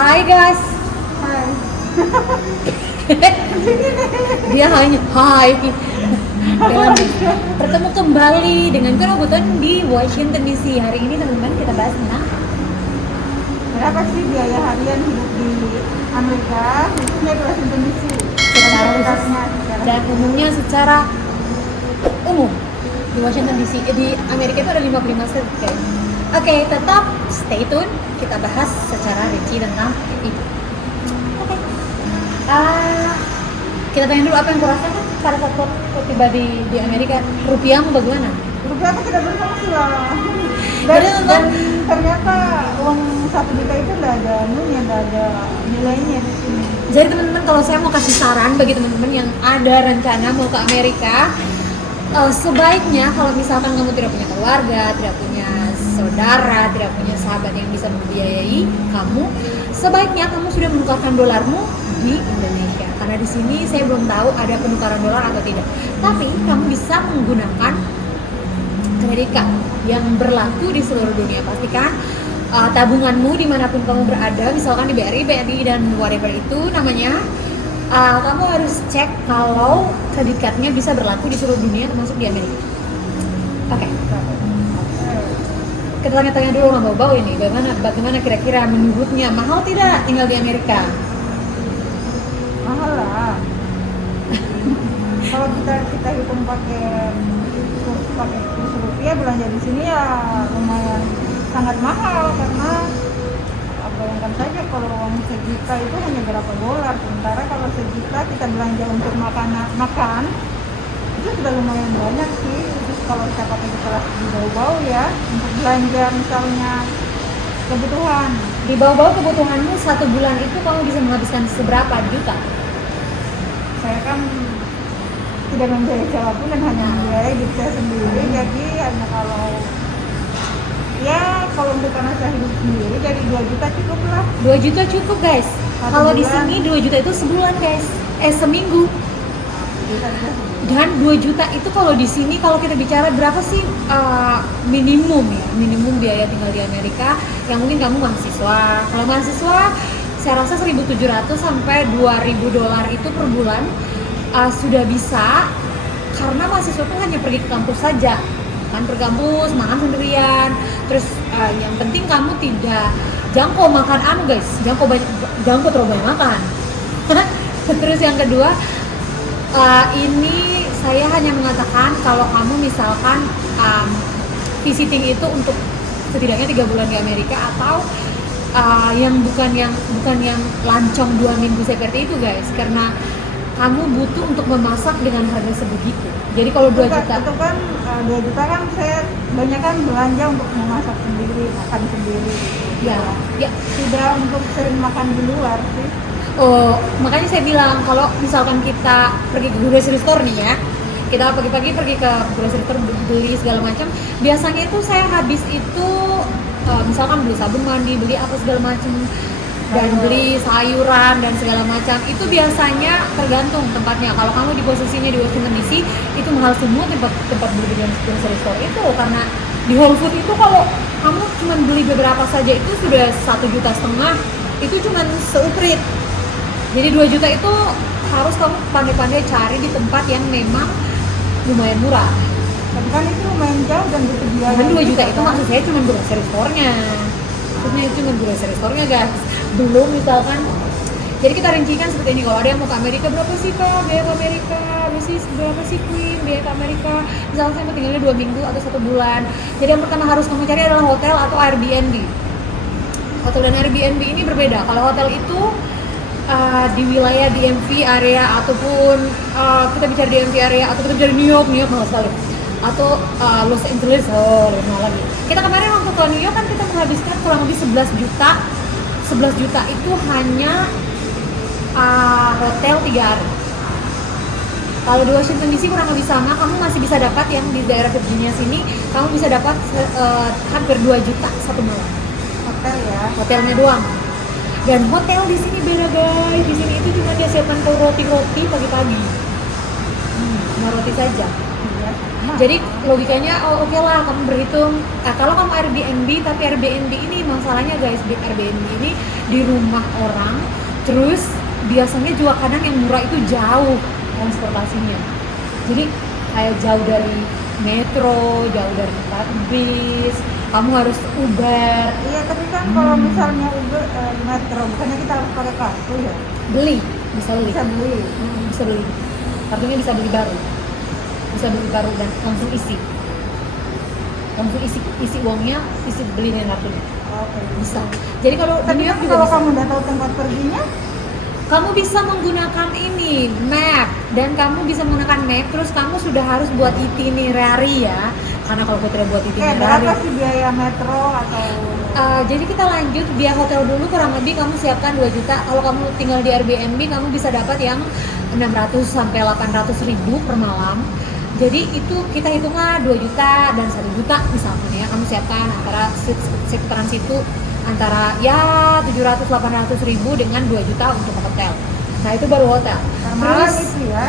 Hai guys. Hai. Dia hanya hai. Dan bertemu kembali dengan kerabutan di Washington DC. Hari ini teman-teman kita bahas tentang Berapa sih biaya harian hidup di Amerika, khususnya di Washington DC? secara khusus Secara dan umumnya secara umum di Washington DC. Di Amerika itu ada 55 state, guys. Oke, tetap stay tune. Kita bahas secara rinci tentang itu. Oke. Kita tanya dulu apa yang kurasakan pada saat kau tiba di Amerika. Rupiahmu bagaimana? rupiah kan tidak berfungsi lah. Jadi, Dan ternyata uang 1 juta itu nggak ada nggak ada nilainya di sini. Jadi teman-teman, kalau saya mau kasih saran bagi teman-teman yang ada rencana mau ke Amerika, sebaiknya kalau misalkan kamu tidak punya keluarga, tidak punya saudara, tidak punya sahabat yang bisa membiayai kamu, sebaiknya kamu sudah menukarkan dolarmu di Indonesia. Karena di sini saya belum tahu ada penukaran dolar atau tidak. Tapi kamu bisa menggunakan kredit card yang berlaku di seluruh dunia. Pastikan tabunganmu dimanapun kamu berada, misalkan di BRI, BNI, dan whatever itu namanya, kamu harus cek kalau kredit cardnya bisa berlaku di seluruh dunia termasuk di Amerika. Oke. Kita tanya-tanya dulu sama Bau ini, bagaimana kira-kira menurutnya mahal tidak tinggal di Amerika? Mahal lah. Kalau kita hitung pakai kurs rupiah, belanja di sini ya lumayan sangat mahal, karena bayangkan saja kalau uang sejuta itu hanya berapa dolar, sementara kalau sejuta kita belanja untuk makan itu sudah lumayan banyak sih. Terus kalau kita pakai di kelas di bau-bau ya, untuk belanja misalnya kebutuhan Di bawah kebutuhanmu satu bulan itu kamu bisa menghabiskan seberapa juta? saya kan tidak membiayai siapapun dan hanya membiayai diri saya sendiri, jadi hanya kalau untuk karena saya hidup sendiri jadi 2 juta cukup lah. 2 juta cukup, guys. Kalau di sini 2 juta itu sebulan, guys. Seminggu. Dan 2 juta itu kalau di sini, kalau kita bicara berapa sih minimum biaya tinggal di Amerika yang mungkin kamu mahasiswa. Kalau mahasiswa saya rasa 1.700 sampai 2.000 dolar itu per bulan sudah bisa, karena mahasiswa itu hanya pergi ke kampus saja, kan, per kampus, makan sendirian. Terus yang penting kamu jangan kau makan guys, jangan kau terlalu banyak makan. Terus yang kedua, ini saya hanya mengatakan kalau kamu misalkan visiting itu untuk setidaknya 3 bulan di Amerika, atau yang bukan yang lancong 2 minggu seperti itu, guys, karena kamu butuh untuk memasak dengan harga sebegitu. Jadi kalau 2 juta itu kan 2 juta kan saya banyak kan belanja untuk memasak sendiri, makan sendiri. ya Tidak untuk sering makan di luar sih. Makanya saya bilang kalau misalkan kita pergi ke grocery store nih ya, kita pagi-pagi pergi ke grocery store beli segala macam, biasanya itu saya habis itu misalkan beli sabun mandi, beli apa segala macam, dan beli sayuran dan segala macam. Itu biasanya tergantung tempatnya. Kalau kamu di posisinya di Washington DC, itu mahal semua tempat beli di grocery store itu, karena di Whole Food itu kalau kamu cuma beli beberapa saja itu sudah 1,5 juta, itu cuma seuprit. Jadi 2 juta itu harus kamu pandai-pandai cari di tempat yang memang lumayan murah. Tapi kan itu lumayan jauh dan butuh biaya. Dan 2 juta itu maksud saya cuma grocery store-nya. Maksudnya itu cuma grocery store-nya, guys. Belum misalkan, jadi kita rincikan seperti ini. Kalau ada yang mau ke Amerika, berapa sih Pak biaya ke Amerika? Berapa sih Queen biaya ke Amerika? Misalkan saya mau tinggalnya 2 minggu atau 1 bulan. Jadi yang pertama harus kamu cari adalah hotel atau Airbnb. Hotel dan Airbnb ini berbeda. Kalau hotel itu di wilayah DMV area, ataupun kita bicara DMV area, atau kita bicara New York mahal sekali, atau Los Angeles, lebih mahal lagi. Kita kemarin waktu ke New York kan kita menghabiskan kurang lebih 11 juta. 11 juta itu hanya hotel 3 hari. Kalau di Washington DC kurang lebih sama, kamu masih bisa dapat yang di daerah Virginia sini, kamu bisa dapat hampir 2 juta satu malam. Hotel ya. Hotelnya doang. Dan hotel di sini beda, guys. Di sini itu cuma dia siapkan kau roti pagi-pagi. Cuma roti saja. Iya. Jadi logikanya oke lah kamu berhitung. Nah, kalau kamu Airbnb, tapi Airbnb ini masalahnya guys, di Airbnb ini di rumah orang, terus biasanya juga kadang yang murah itu jauh transportasinya. Jadi kayak jauh dari metro, jauh dari tempat bis, kamu harus Uber. Iya, tapi kan kalau misalnya Uber metro, bukannya kita harus pakai kartu ya? Beli, bisa beli. Bisa beli. Bisa beli. Kartunya bisa beli baru. Bisa beli baru dan langsung isi. Langsung isi uangnya, isi beli dengan kartunya. Oke. Bisa. Jadi kalau di Tapi New York kan juga kalau bisa. kamu udah tahu tempat perginya, Kamu bisa menggunakan ini map dan kamu bisa menggunakan map terus kamu sudah harus buat itinerary ya, karena kalau kita buat kayak itinerary berapa sih biaya metro atau jadi kita lanjut biaya hotel dulu, kurang lebih kamu siapkan 2 juta. Kalau kamu tinggal di Airbnb kamu bisa dapat yang 600 sampai 800 ribu per malam. Jadi itu kita hitunglah 2 juta dan 1 juta misalkan ya, kamu siapkan antara sekitaran situ antara ya 700-800 ribu dengan 2 juta untuk hotel. Nah itu baru hotel. per malam Terus itu ya?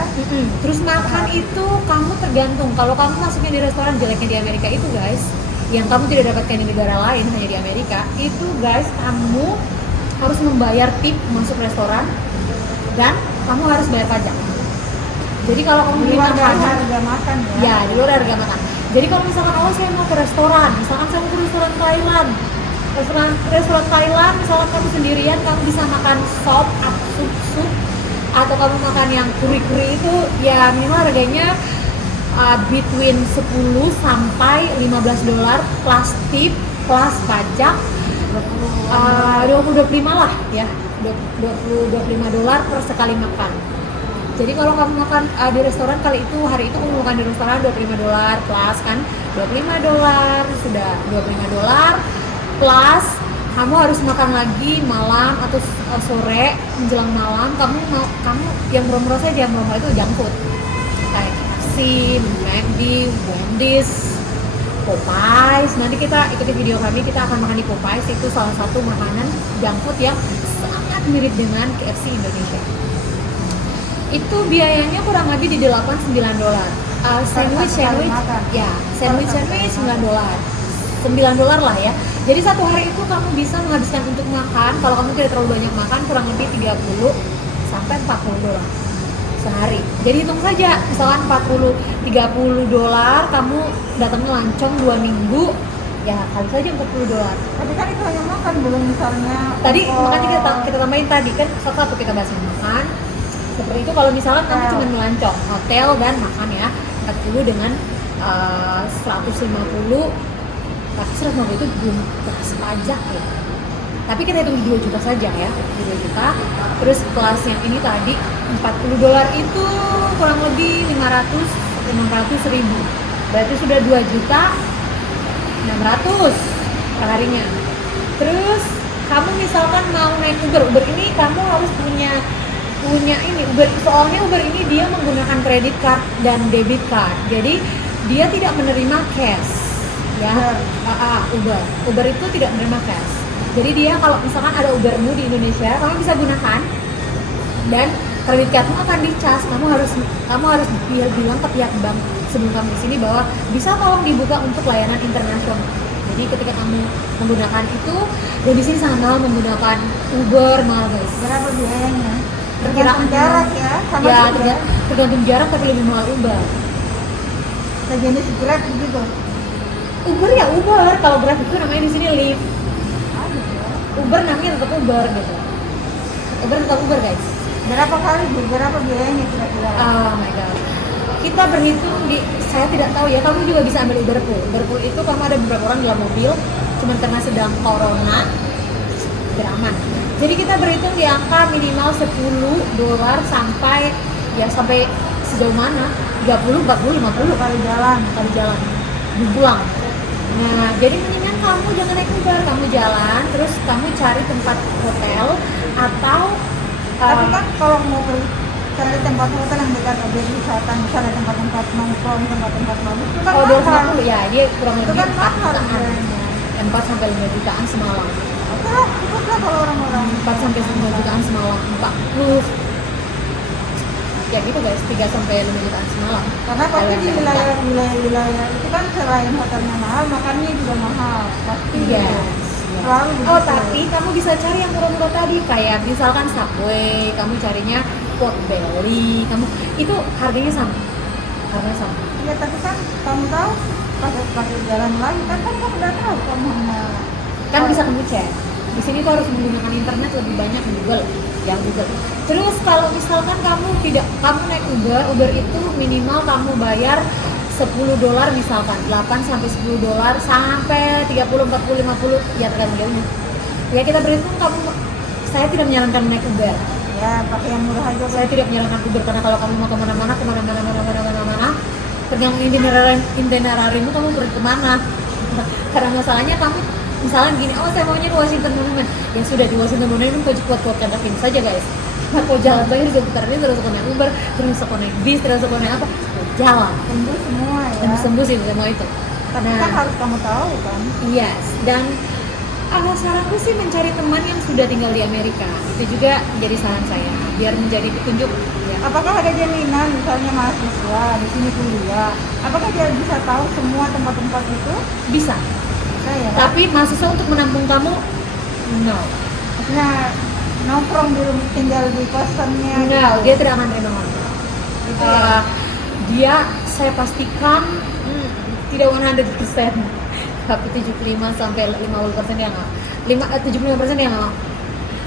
terus makan itu kamu tergantung. Kalau kamu masuknya di restoran jeleknya di Amerika itu guys, yang kamu tidak dapatkan di negara lain hanya di Amerika, itu guys kamu harus membayar tip masuk restoran dan kamu harus bayar pajak. Jadi kalau kamu Di beli luar makanan, harga makan ya? ya di luar harga makan. Jadi kalau misalkan saya mau ke restoran, misalkan saya mau ke restoran Thailand, restoran Thailand, misalkan kamu sendirian, kamu bisa makan sup, atau kamu makan yang kuri-kuri itu ya minimal harganya between 10 sampai 15 dolar plus tip plus pajak 20-25 lah ya, 20-25 dolar per sekali makan. Jadi kalau kamu makan di restoran kali itu, hari itu kamu makan di restoran 25 dolar plus kan 25 dolar, sudah 25 dolar plus kamu harus makan lagi malam atau sore menjelang malam. Kamu yang murah-murah saja, yang murah itu junk food kayak KFC, McD, Wendy's, Popeyes. Nanti kita ikuti video kami, kita akan makan di Popeyes. Itu salah satu makanan junk food yang sangat mirip dengan KFC Indonesia. Itu biayanya kurang lebih di 8-9 dolar. Sandwich ya, sandwich 9 dolar. 9 dolar lah ya. Jadi satu hari itu kamu bisa menghabiskan untuk makan, kalau kamu tidak terlalu banyak makan, kurang lebih 30 sampai 40 dolar sehari. Jadi hitung saja, misalkan 30 dolar, kamu datangnya lancong 2 minggu, ya kali saja 40 dolar. Tapi kan itu hanya makan, belum misalnya Tadi makanya kita tambahin tadi kan satu kita bahas makan. Seperti itu kalau misalkan kamu cuma melancong hotel dan makan ya 40 dengan 150, tapi 150 itu belum plus pajak ya. Tapi kita hitung di 2 juta saja ya, di 2 juta. Terus plus yang ini tadi 40 dolar itu kurang lebih 500 ribu. Berarti sudah 2 juta 600 per harinya. Terus kamu misalkan mau naik Uber ini kamu harus punya ini Uber, soalnya Uber ini dia menggunakan credit card dan debit card. Jadi dia tidak menerima cash. Ya, Uber itu tidak menerima cash. Jadi dia kalau misalkan ada Ubermu di Indonesia, kamu bisa gunakan dan kredit cardmu akan dicas. Kamu harus bilang ke pihak bank sebelum kamu di sini bahwa bisa tolong dibuka untuk layanan internasional. Jadi ketika kamu menggunakan itu, dan di sini sangat mahal menggunakan Uber, mahal guys. berapa biayanya? Perkiraan jarak ya, sama ya, juga. tergantung jarak tapi lebih mahal Uber. Sejenis Grab gitu. Uber ya Uber, kalau Grab itu namanya di sini Lyft. Uber namanya tetap Uber gitu. Uber tetap Uber guys. Berapa kali bu? Berapa biayanya kira-kira? Oh my god. Kita berhitung saya tidak tahu ya. Kamu juga bisa ambil Uber Pool. Uber Pool itu kamu ada beberapa orang dalam mobil, cuman karena sedang corona beraman. Jadi kita berhitung di angka minimal 10 dolar sampai sejauh mana? 30, 40, 50 Kali jalan. pulang. Nah, jadi mendingan kamu jangan naik Uber, kamu jalan, terus kamu cari tempat hotel atau Tapi kan kalau mau cari tempat hotel yang dekat objek wisata, misalnya tempat-tempat nongkrong, tempat-tempat bagus, itu kan kalau mahal. 250 ya dia kurang Itu lebih kan 4 mahal jutaan. biayanya. 4 sampai 5 jutaan semalam. Oke lah, cukup lah kalau orang-orang 4 sampai 5 jutaan semalam. 40 ya gitu guys, 3 sampai 5 jutaan semalam. Karena pasti Kalau di yang wilayah itu kan selain hotelnya mahal, makannya juga mahal. Pasti. Yes. Selalu Oh, begitu. tapi kamu bisa cari yang murah-murah tadi, kayak misalkan Subway, kamu carinya Potbelly, kamu itu harganya sama. Harganya sama. Iya, tapi kan kamu tahu pakai jalan lagi kan kamu udah tahu kamu hanya Kan bisa kamu cek. Di sini tuh harus menggunakan internet lebih banyak Google, yang Google. Terus kalau misalkan kamu naik Uber itu minimal kamu bayar $10 misalkan, 8 sampai $10 sampai 30, 40, 50 ya tergantung jauhnya. Ya kita berhitung saya tidak menyarankan naik Uber. ya pakai yang murah aja. Saya tidak menyarankan Uber karena kalau kamu mau kemana-mana, tergantung itinerarimu kamu pergi kemana. Karena masalahnya kamu misalnya gini, oh saya maunya di Washington Monument, ya sudah di Washington Monument kau kuat-kuatkan kakimu saja guys. Nah, kau jalan lagi di seputar ini terus kau naik Uber, terus kau naik bis, terus kau naik apa, jalan. Tembus semua ya. Tembus sih semua itu. Tapi Nah, kan harus kamu tahu kan. yes, dan saranku sih mencari teman yang sudah tinggal di Amerika. Itu juga jadi saran saya, biar menjadi petunjuk. Ya. Apakah ada jaminan misalnya mahasiswa di sini kuliah? Apakah dia bisa tahu semua tempat-tempat itu? Bisa, Bisa ya. tapi mahasiswa untuk menampung kamu, no. Maksudnya nongkrong di rumah, tinggal di kosannya. No, dia tidak akan terima kamu. Gitu ya. Dia saya pastikan tidak 100%, tapi 75 sampai 50% dia nggak, 75% dia nggak mau.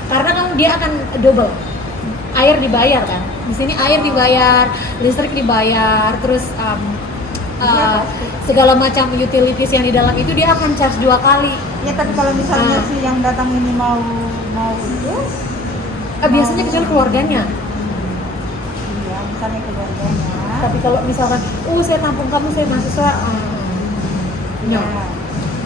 Karena dia akan double. Air dibayar kan, di sini air dibayar, listrik dibayar, terus Iya, pasti. segala macam utilities yang di dalam itu dia akan charge 2 kali. Ya tapi kalau misalnya Ah. si yang datang ini mau itu, Biasanya kecuali keluarganya. iya misalnya keluarganya. Tapi kalau misalkan, saya tampung kamu, saya mahasiswa, Ya. no.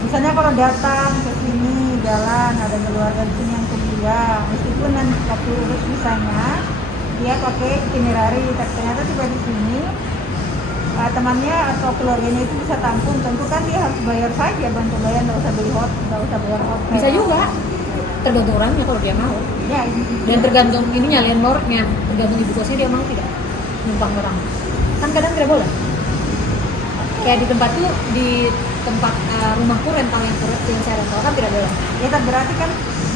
Misalnya kalau datang ke sini jalan ada keluarga di sini yang kuliah, meskipun nanti waktu urus visanya dia pakai itinerary, tapi ternyata tiba di sini temannya atau keluarganya itu bisa tampung, tentu kan dia harus bayar saja, bantu bayar, nggak usah beli nggak usah bayar hotel. Bisa juga, tergantung orangnya kalau dia mau. Ya, Dan tergantung ininya, landlordnya, tergantung ibu kosnya dia mau tidak numpang orang. Kan kadang tidak boleh. Kayak di tempat tuh, di tempat rumahku rental yang saya rental kan tidak boleh. ya tapi berarti kan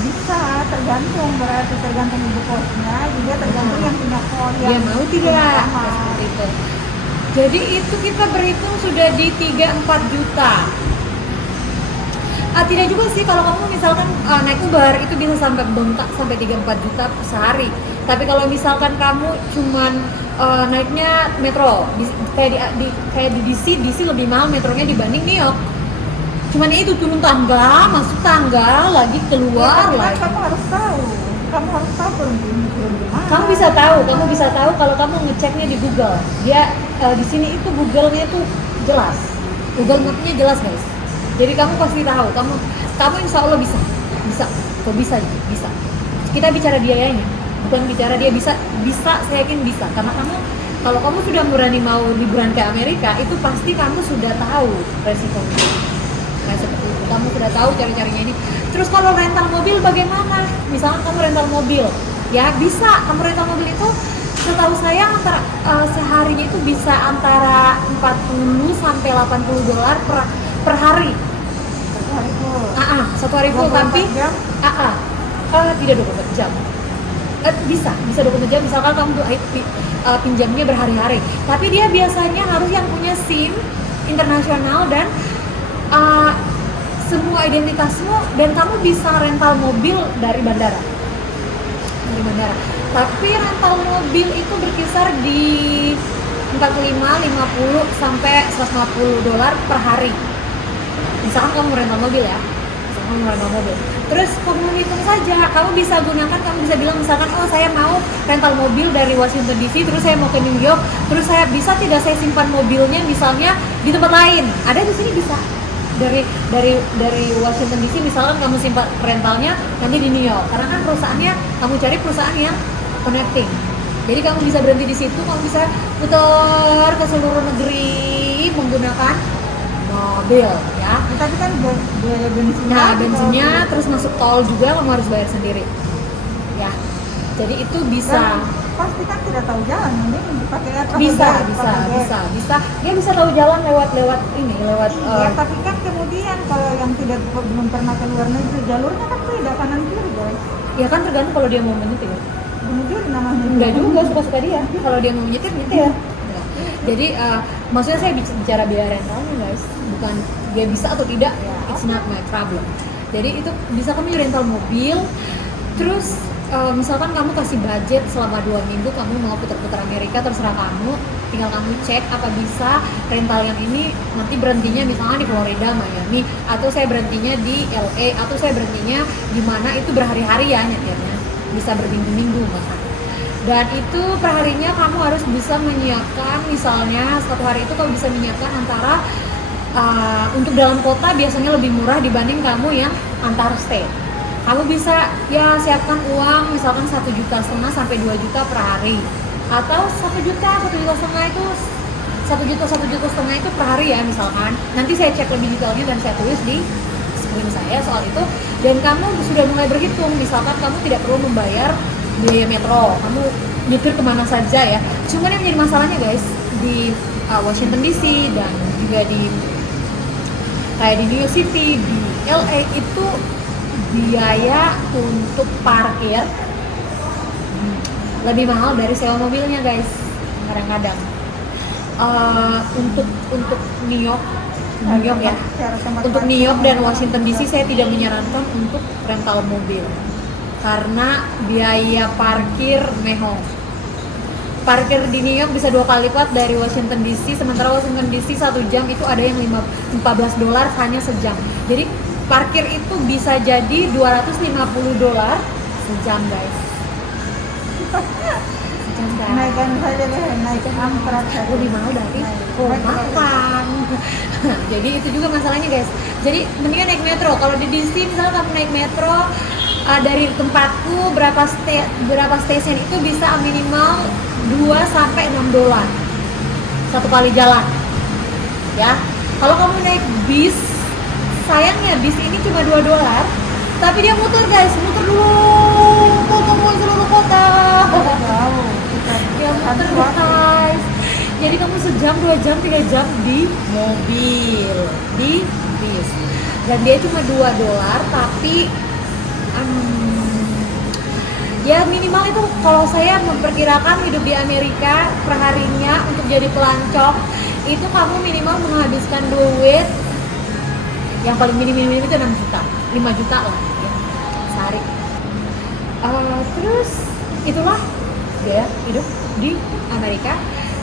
bisa tergantung ibu kosnya, juga tergantung yang punya kos Dia mau tidak punya nah, kamar. seperti itu. Jadi itu kita berhitung sudah di 3-4 juta. Tidak juga sih kalau kamu misalkan naik Uber itu bisa sampai bengkak sampai 3-4 juta sehari. Tapi kalau misalkan kamu cuman naiknya metro, kayak di DC lebih mahal metronya dibanding New York. Cuman ya itu turun tangga, masuk tangga, lagi keluar Ya, tapi kan lagi. kamu harus tahu turun di mana. Kamu bisa tahu kalau kamu ngeceknya di Google. Dia di sini itu Google-nya tuh jelas. Google Map-nya jelas, guys. Jadi kamu pasti tahu. Kamu insya Allah bisa. Kok bisa? Kita bicara biayanya, bukan bicara dia bisa. Saya yakin bisa. Karena kalau kamu sudah berani mau liburan ke Amerika, itu pasti kamu sudah tahu resikonya. Kayak seperti itu. Kamu sudah tahu cari-carinya ini. Terus kalau rental mobil bagaimana? Misalkan kamu rental mobil, ya bisa. Kamu rental mobil itu setahu saya seharinya itu bisa antara 40 sampai $80 per hari. Satu hari full. Satu hari full, 24 tapi jam? tidak 24 jam. Bisa 24 jam misalkan kamu pinjamnya berhari-hari. Tapi dia biasanya harus yang punya SIM internasional dan semua identitasmu, dan kamu bisa rental mobil dari bandara. Tapi rental mobil itu berkisar di 45, 50 sampai $150 per hari. Misalkan kamu rental mobil ya. Terus kamu hitung saja, kamu bisa bilang misalkan, saya mau rental mobil dari Washington DC, terus saya mau ke New York, terus saya simpan mobilnya misalnya di tempat lain. Ada di sini bisa. Dari Washington DC misalkan kamu simpan rentalnya nanti di New York, karena kan kamu cari perusahaan yang connecting. Jadi kamu bisa berhenti di situ, kamu bisa putar ke seluruh negeri menggunakan mobil ya. Tapi kan biaya bensinnya. Bensinnya terus masuk tol juga kamu harus bayar sendiri. Ya. Jadi itu bisa. Dan pasti kan tidak tahu jalan, mending dipakai apa? Bisa, Pakai bisa, Grab. bisa. Dia bisa tahu jalan lewat ini, lewat Ya, tapi kan kemudian kalau yang belum pernah ke luar negeri, jalurnya kan beda kanan kiri guys. ya kan tergantung kalau dia mau menyetir. Bunuh diri namanya. Enggak juga, suka-suka dia. Kalau dia mau menyetir, nyetir. Jadi maksudnya saya bicara biaya rentalnya guys, bukan dia bisa atau tidak, it's not my problem. Jadi itu bisa kamu rental mobil, terus misalkan kamu kasih budget selama 2 minggu kamu mau putar-putar Amerika, terserah kamu, tinggal kamu cek apa bisa rental yang ini nanti berhentinya misalnya di Florida, Miami, atau saya berhentinya di LA, atau saya berhentinya di mana itu berhari-hari ya nyetirnya, bisa berminggu-minggu bahkan. Dan itu perharinya kamu harus bisa menyiapkan, misalnya satu hari itu kamu bisa menyiapkan antara untuk dalam kota biasanya lebih murah dibanding kamu yang antar state. Kamu bisa ya siapkan uang misalkan 1,5 juta sampai 2 juta per hari, atau 1 juta, 1,5 juta itu 1 juta itu per hari ya misalkan. Nanti saya cek lebih detailnya dan saya tulis di screen saya soal itu. Dan kamu sudah mulai berhitung, misalkan kamu tidak perlu membayar biaya metro, kamu nyetir kemana saja ya. Cuman yang menjadi masalahnya guys, di Washington DC dan juga di kayak di New York City, di LA itu biaya untuk parkir lebih mahal dari sewa mobilnya guys kadang-kadang. Untuk New York ya, untuk New York dan Washington DC saya tidak menyarankan untuk rental mobil karena biaya parkir mehong. Parkir di New York bisa 2 kali lipat dari Washington DC, sementara Washington DC 1 jam itu ada yang $14 hanya sejam. Jadi parkir itu bisa jadi $250 sejam guys. Sejam guys. Naikkan saja deh, naikkan Amtrak saja. Lebih mahal dari makan. Jadi itu juga masalahnya guys. Jadi mendingan naik metro. Kalau di DC misalnya kamu naik metro dari tempatku berapa stasiun itu bisa minimal $2-6 satu kali jalan. Ya. Kalau kamu naik bis, sayangnya bis ini cuma $2, tapi dia muter guys, muter seluruh kota. Dia muter guys. Jadi kamu sejam, 2 jam, 3 jam di mobil, di bis. Dan dia cuma $2, tapi ya minimal itu kalau saya memperkirakan hidup di Amerika perharinya untuk jadi pelancong itu kamu minimal menghabiskan duit yang paling minim itu 6 juta, 5 juta lah ya, sehari. Terus itulah ya hidup di Amerika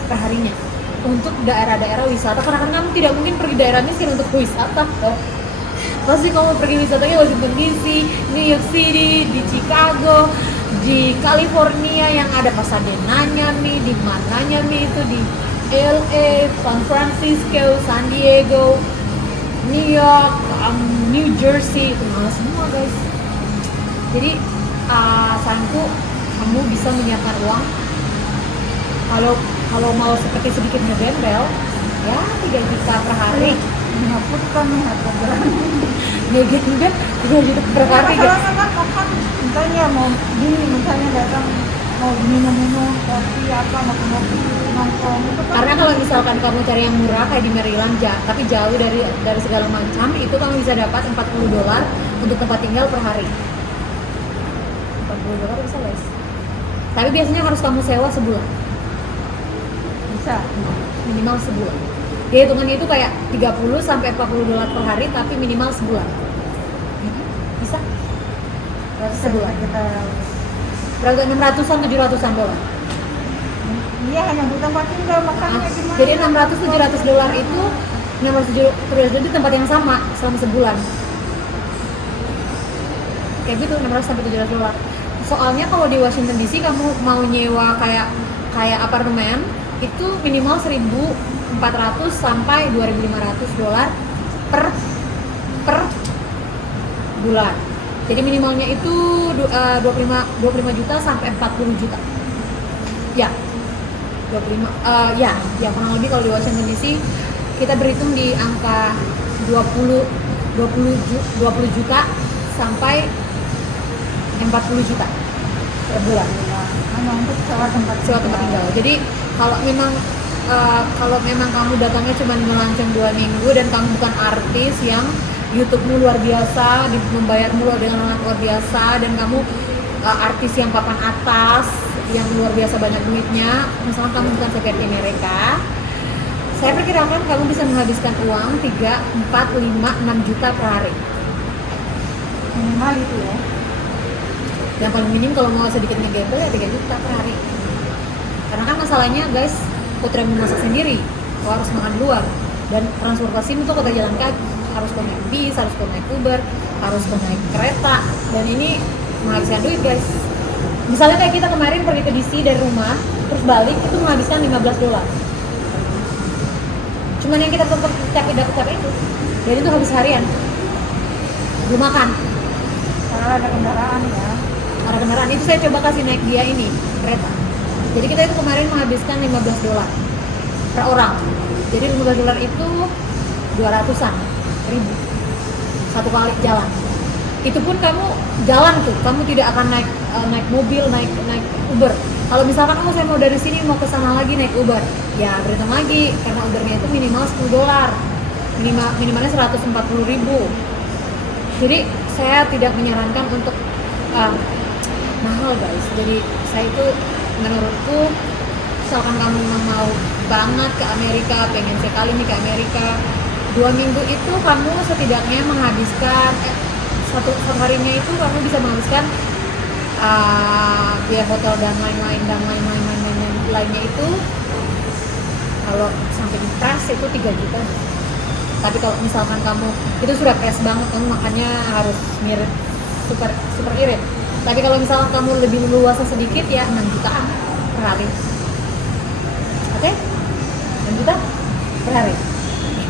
perharinya untuk daerah-daerah wisata, karena kan kamu tidak mungkin pergi daerah miskin untuk wisata. Pasti kamu pergi wisatanya Washington DC, New York City, di Chicago, di California yang ada Pasadena-nya nih, di mananya nih itu di LA, San Francisco, San Diego, New York, New Jersey, itu mahal semua guys. Jadi saranku kamu bisa menyiapkan uang. Kalau mau seperti sedikit ngegembel, ya 3 juta per hari. Menakutkan nih harga berat. Ngegit juga 3 juta per hari guys. Kalau memang makan, misalnya mau gini, misalnya datang mau minum kopi apa, mau kopi nongkrong itu kan. Karena kalau misalkan kamu cari yang murah kayak di Maryland tapi jauh dari segala macam, itu kamu bisa dapat $40 untuk tempat tinggal per hari. $40 bisa guys. Tapi biasanya harus kamu sewa sebulan. Bisa. Minimal sebulan. Ya hitungannya itu kayak $30-40 per hari tapi minimal sebulan. Bisa? Sebulan. Kita Berarti $600-700. iya hanya untuk tempat tinggal, makannya gimana? Jadi $600-700 itu $600-700 di tempat yang sama selama sebulan. Kayak gitu $600-700. Soalnya kalau di Washington DC kamu mau nyewa kayak apartemen itu minimal $1.400 sampai $2.500 per bulan. Jadi minimalnya itu 25 juta sampai 40 juta. Ya. 25 ya kurang lebih kalau di Washington DC kita berhitung di angka 20 juta sampai 40 juta per bulan. hanya untuk sewa tempat tinggal. Jadi kalau memang kamu datangnya cuma melancong 2 minggu dan kamu bukan artis yang YouTube-mu luar biasa, membayarmu dengan luar biasa, dan kamu artis yang papan atas, yang luar biasa banyak duitnya, misalnya kamu bukan seperti mereka, saya perkirakan kamu bisa menghabiskan uang 3, 4, 5, 6 juta per hari. Minimal itu ya. Yang paling minim kalau mau sedikit nge-gamble ya 3 juta per hari. Karena kan masalahnya guys, Putra memasak sendiri, kau harus makan di luar, dan transportasi itu kau jalan kaki, harus kau naik bis, harus kau naik Uber, harus kau naik kereta, dan ini menghabiskan duit guys. Misalnya kayak kita kemarin pergi ke DC dari rumah, terus balik itu menghabiskan $15. Cuman yang kita tetap capek itu, jadi itu habis harian, belum makan. Karena ada kendaraan ya. Ada kendaraan itu saya coba kasih naik dia ini kereta. Jadi kita itu kemarin menghabiskan $15 per orang. Jadi $15 itu 200-an ribu satu kali jalan. Itu pun kamu jalan tuh, kamu tidak akan naik mobil, naik Uber. Kalau misalkan saya mau dari sini mau ke sana lagi naik Uber, ya berhitung lagi karena Ubernya itu minimal $10, minimalnya 140.000. Jadi saya tidak menyarankan untuk mahal guys. Jadi saya itu menurutku, misalkan kamu memang mau banget ke Amerika, pengen sekali nih ke Amerika, 2 minggu itu kamu setidaknya menghabiskan satu harinya itu kamu bisa menghabiskan biaya hotel dan lain-lain lainnya itu, kalau sampai dipres itu 3 juta. Tapi kalau misalkan kamu itu sudah pres banget, kamu makannya harus mirip super irit. Tapi kalau misalkan kamu lebih luasa sedikit ya 6 jutaan per hari. Oke? 6 juta per hari.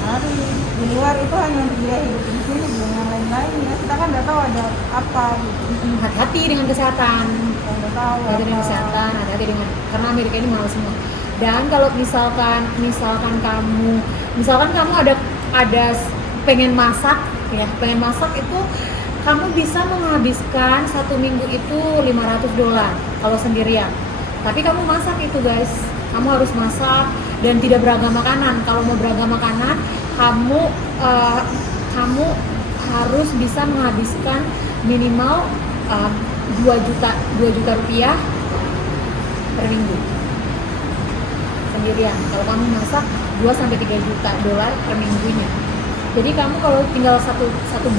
Hari di luar itu hanya untuk biaya hidup di sini, belum yang lain-lain ya. Kita kan nggak tahu ada apa gitu. Hati-hati dengan kesehatan. Kita nggak tahu. Hati-hati dengan kesehatan, hati-hati dengan, karena Amerika ini mahal semua. Dan kalau misalkan kamu ada pengen masak ya, pengen masak itu kamu bisa menghabiskan 1 minggu itu $500 kalau sendirian. Tapi kamu masak itu guys, kamu harus masak dan tidak beragam makanan. Kalau mau beragam makanan, kamu harus bisa menghabiskan minimal 2 juta rupiah per minggu sendirian. Kalau kamu masak 2-3 juta dolar per minggunya. Jadi kamu kalau tinggal satu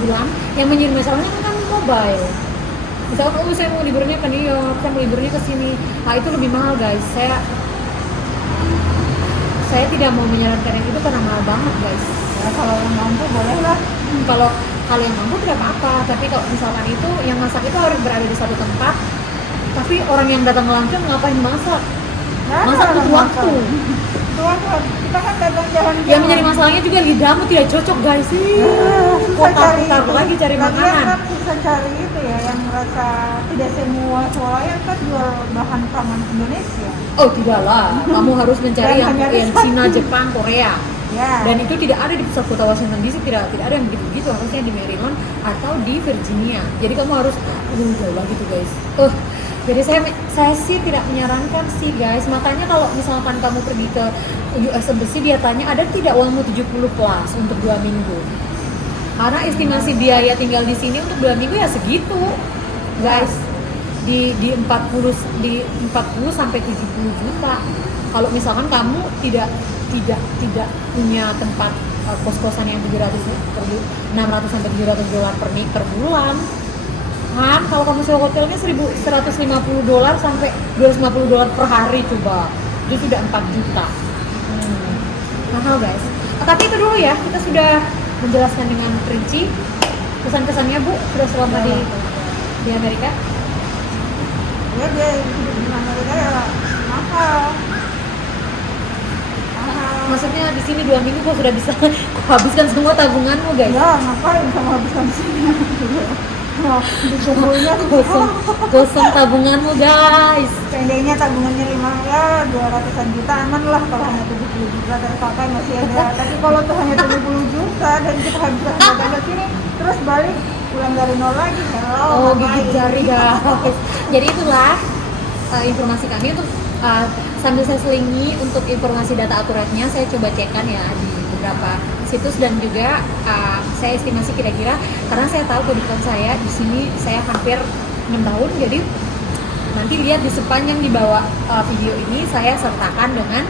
bulan, yang menjadi masalahnya kan kamu mobile. Misalkan saya mau liburnya ke New York, saya mau liburnya ke sini, itu lebih mahal guys. Saya tidak mau menyarankan yang itu karena mahal banget guys. Ya, kalau yang mampu boleh lah. Kalau yang mampu tidak apa-apa, tapi kalau misalkan itu yang masak itu harus berada di satu tempat. Tapi orang yang datang melancong ngapain masak? Masak butuh waktu. Kita kan datang jalan-jalan. Yang menjadi masalahnya juga lidahmu tidak cocok guys sih. Kotak lagi cari makanan. Kan susah cari itu ya, yang merasa tidak semua swalayan kan jual bahan pangan Indonesia. Oh tidaklah, kamu harus mencari yang Cina, Jepang, Korea. Ya. Dan itu tidak ada di pusat kota Washington DC, tidak ada yang begitu-begitu, harusnya di Maryland atau di Virginia. Jadi kamu harus jauh lagi tuh guys. Jadi saya sih tidak menyarankan sih guys. Makanya kalau misalkan kamu pergi ke US Embassy, dia tanya ada tidak uangmu 70 plus untuk 2 minggu. Karena estimasi biaya tinggal di sini untuk 2 minggu ya segitu guys. Di 40 sampai 70 juta. Kalau misalkan kamu tidak punya tempat kos-kosan yang 600 sampai $700 per bulan. Kan kalau kamu sewa hotelnya $1.150 sampai $250 per hari, coba itu sudah 4 juta. Mahal guys. Tapi itu dulu ya, kita sudah menjelaskan dengan rinci kesan-kesannya Bu sudah selama di Amerika. Ya dia hidup di Amerika ya mahal. Maksudnya di sini 2 minggu kok sudah bisa habiskan semua tabunganmu guys. Ya ngapain sama habiskan sini. Dikumpulnya kosong tabunganmu guys. Pendeknya tabungannya 200-an juta aman lah. Kalau hanya 70 juta terpakai masih ada. Tapi kalau tuh hanya 70 juta dan kita habiskan ke sini terus balik pulang dari nol lagi. Gigit jari guys. Jadi itulah informasi kami untuk sambil saya selingi untuk informasi data akuratnya, saya coba cekkan ya di beberapa situs dan juga saya estimasi kira-kira karena saya tahu kebutuhan saya di sini saya hampir 6 tahun, jadi nanti lihat di sepanjang di bawah video ini saya sertakan dengan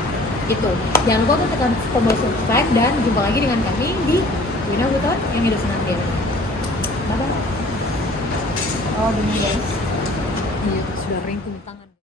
itu. Jangan lupa untuk tekan tombol subscribe dan jumpa lagi dengan kami di Wina Buton yang hidup senang dia. Bye bye. Oh, gini guys. Iya, sudah ring tangan.